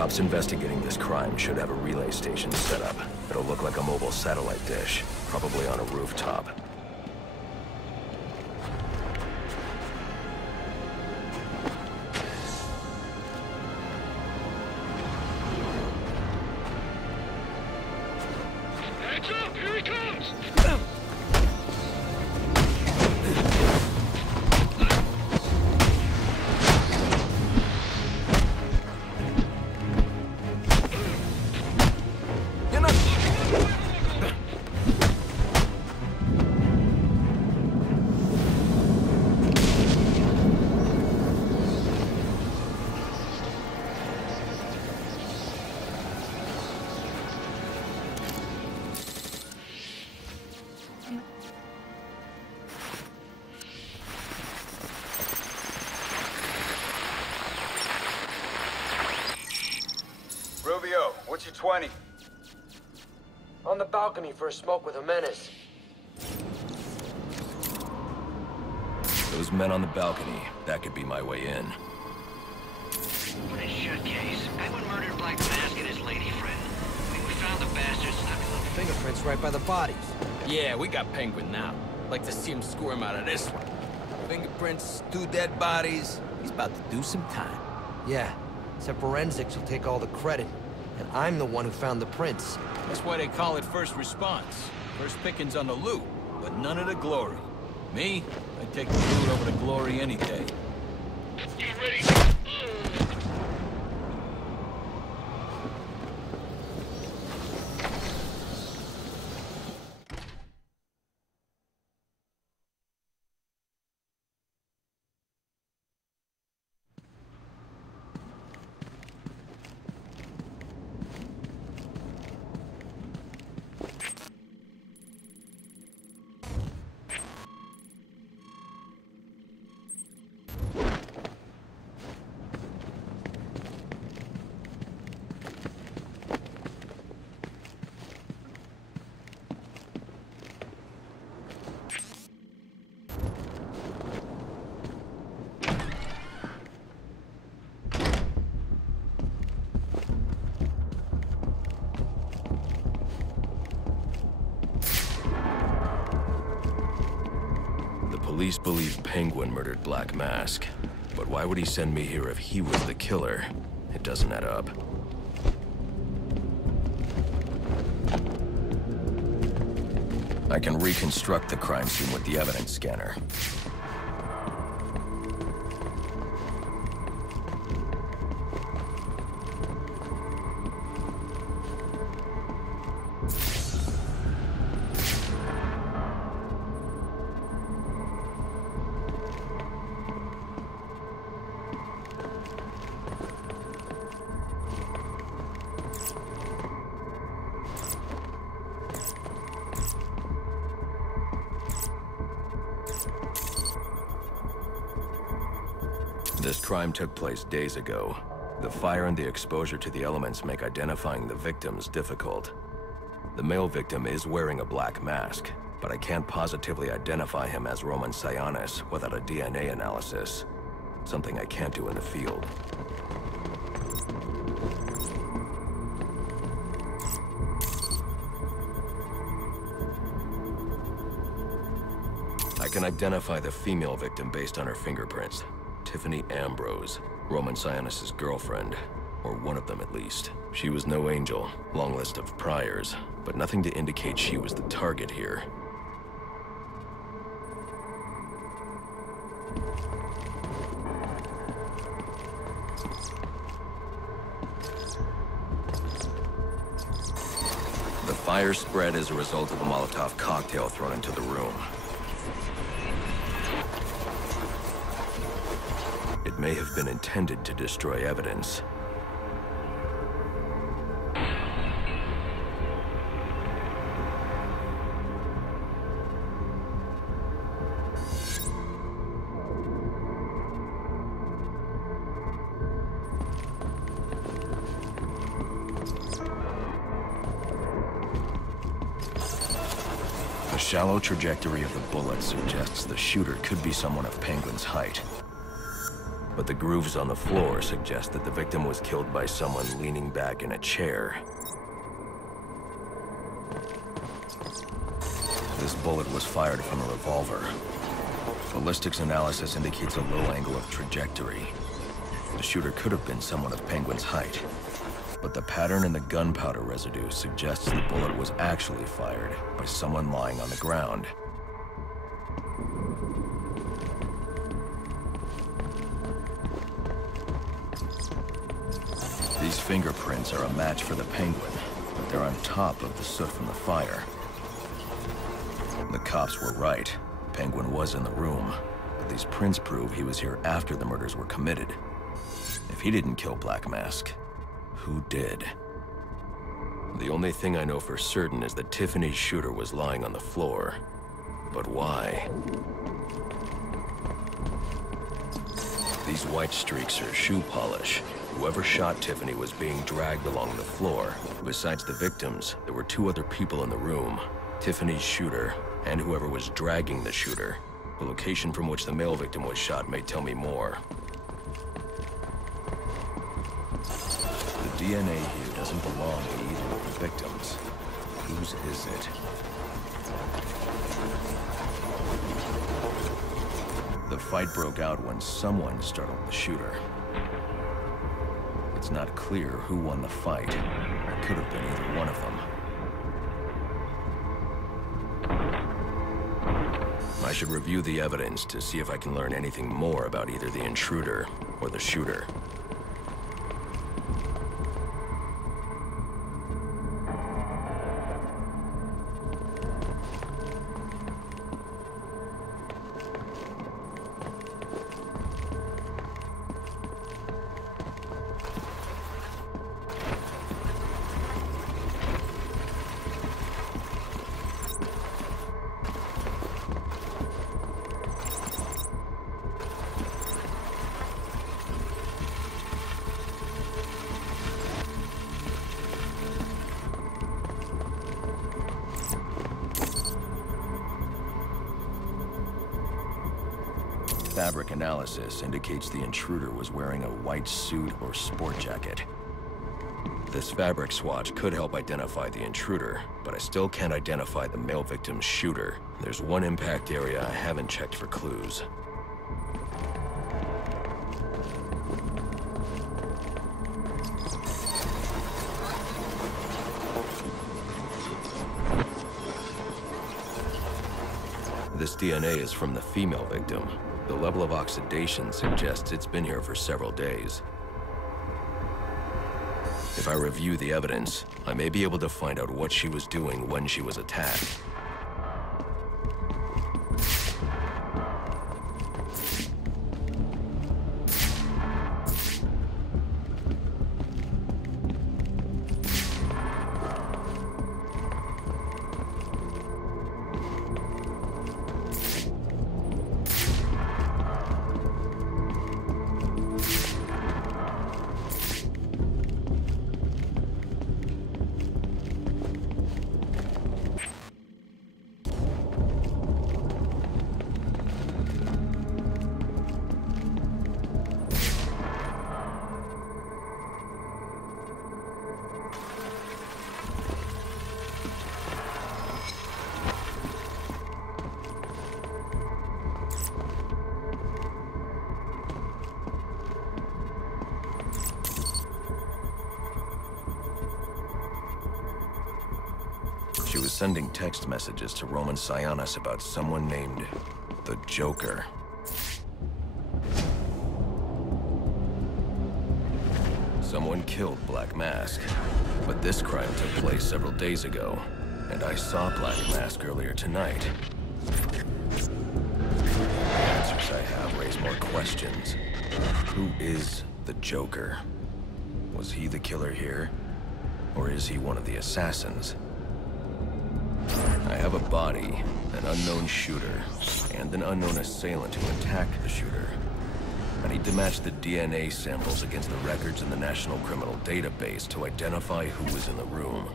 Cops investigating this crime should have a relay station set up. It'll look like a mobile satellite dish, probably on a rooftop. Heads up! Here he comes! Rubio, what's your 20? On the balcony for a smoke with a menace. Those men on the balcony, that could be my way in. What a shit case. Penguin murdered Black Mask and his lady friend. We found the bastards stuck in the... Fingerprints right by the bodies. Yeah, we got Penguin now. Like to see him squirm out of this one. Fingerprints, 2 dead bodies. He's about to do some time. Yeah, except forensics will take all the credit. And I'm the one who found the prints. That's why they call it first response. First pickings on the loot, but none of the glory. Me, I'd take the loot over the glory any day. Get ready! Police believe Penguin murdered Black Mask. But why would he send me here if he was the killer? It doesn't add up. I can reconstruct the crime scene with the evidence scanner. This crime took place days ago. The fire and the exposure to the elements make identifying the victims difficult. The male victim is wearing a black mask, but I can't positively identify him as Roman Sionis without a DNA analysis. Something I can't do in the field. I can identify the female victim based on her fingerprints. Tiffany Ambrose, Roman Sionis' girlfriend, or one of them at least. She was no angel, long list of priors, but nothing to indicate she was the target here. The fire spread as a result of a Molotov cocktail thrown into the room. It may have been intended to destroy evidence. The shallow trajectory of the bullet suggests the shooter could be someone of Penguin's height. but the grooves on the floor suggest that the victim was killed by someone leaning back in a chair. This bullet was fired from a revolver. Ballistics analysis indicates a low angle of trajectory. The shooter could have been someone of Penguin's height, but the pattern in the gunpowder residue suggests the bullet was actually fired by someone lying on the ground. These fingerprints are a match for the Penguin, but they're on top of the soot from the fire. The cops were right. Penguin was in the room, but these prints prove he was here after the murders were committed. If he didn't kill Black Mask, who did? The only thing I know for certain is that Tiffany's shooter was lying on the floor. But why? These white streaks are shoe polish. Whoever shot Tiffany was being dragged along the floor. Besides the victims, there were two other people in the room. Tiffany's shooter, and whoever was dragging the shooter. The location from which the male victim was shot may tell me more. The DNA here doesn't belong to either of the victims. Whose is it? The fight broke out when someone startled the shooter. It's not clear who won the fight. It could have been either one of them. I should review the evidence to see if I can learn anything more about either the intruder or the shooter. Fabric analysis indicates the intruder was wearing a white suit or sport jacket. This fabric swatch could help identify the intruder, but I still can't identify the male victim's shooter. There's one impact area I haven't checked for clues. This DNA is from the female victim. The level of oxidation suggests it's been here for several days. If I review the evidence, I may be able to find out what she was doing when she was attacked. She was sending text messages to Roman Sionis about someone named the Joker. Someone killed Black Mask, but this crime took place several days ago, and I saw Black Mask earlier tonight. The answers I have raise more questions. Who is the Joker? Was he the killer here? Or is he one of the assassins? I have a body, an unknown shooter, and an unknown assailant who attacked the shooter. I need to match the DNA samples against the records in the National Criminal Database to identify who was in the room.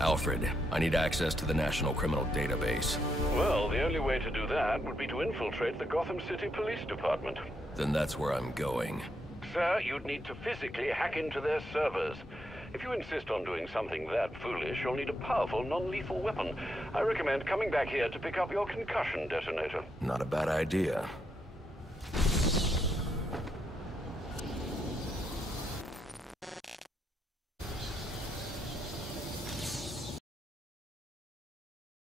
Alfred, I need access to the National Criminal Database. Well, the only way to do that would be to infiltrate the Gotham City Police Department. Then that's where I'm going. Sir, you'd need to physically hack into their servers. If you insist on doing something that foolish, you'll need a powerful, non-lethal weapon. I recommend coming back here to pick up your concussion detonator. Not a bad idea.